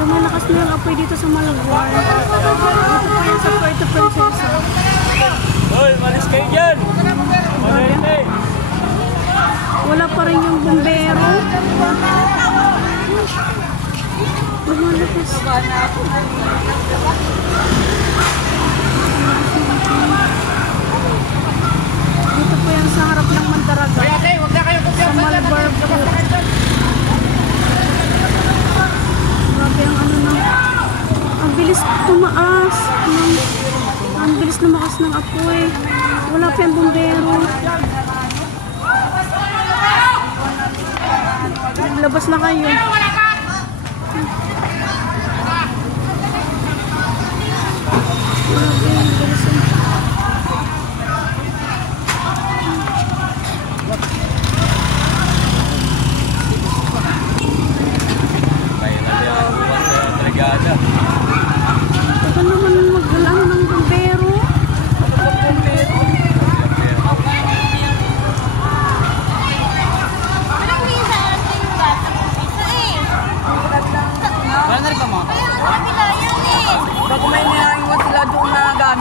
Lumalakas na yung apoy dito sa Malagwar. Dito po yan sa Puerto Princesa. Hoy, malis kayo dyan! Wala pa rin yung bumbero. Lumalakas. Dito po yan sa harap ng Mandaraga. Sa Malagwar po. Grabe ang ano na. Ang bilis tumaas. Ang bilis lumakas ng apoy. Wala pa yung bumbero. Labas na kayo. Baka naman mag-alano ng bumbero. Bago may naiwan sila doon na gamit.